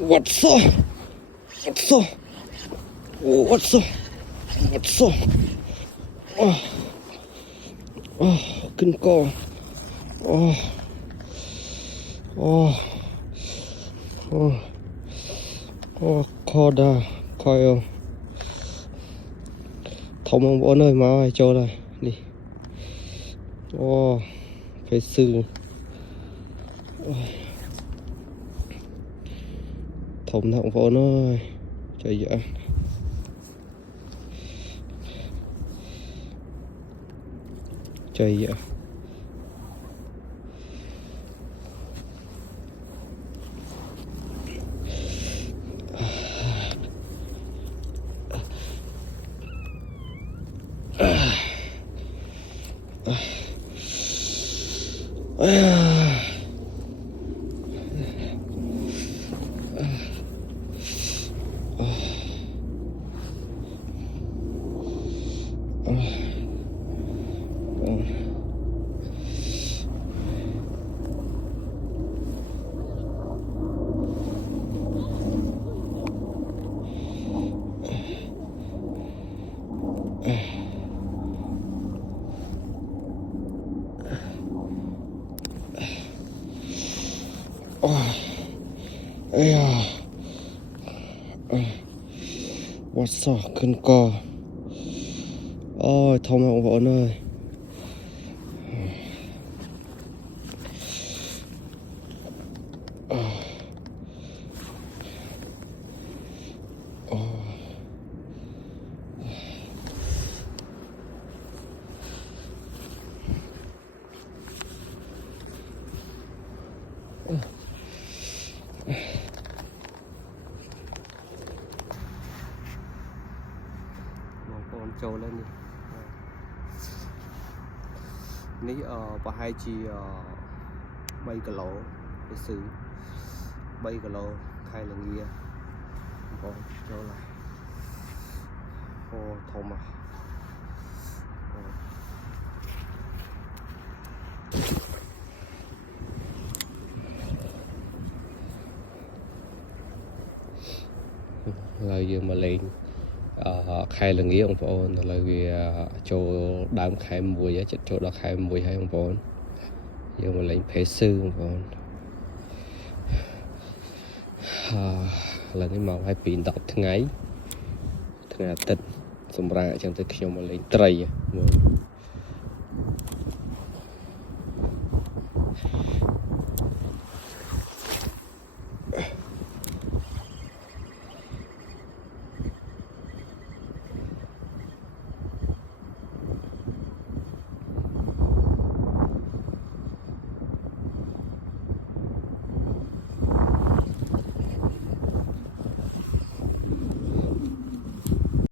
What's up? What's up? What's up? What's up? Oh, oh, kinh co. Oh, oh, oh, oh, Koda, coil. Thông ông bố nơi máu ai cho đây đi. Oh, phải sư. Oh. Thông thọng bố nơi trời dạ. Trời dạ. What's up, kinh co. Ôi, thông họng vợ ơi. Con trâu lên đi. Ní và hai chi 3 kg cái sự 3 kg khai là nghe con trâu lại ô thô mà lời vừa mà lên khai là nghĩ ông phồn là vì chỗ đám khai mùi á chỗ đó khai mùi hay ông phồn giờ mà lên phế sư ông phồn là cái màu hai pin đọc tháng ấy tháng tết xung ra chẳng tới khi mà lên tray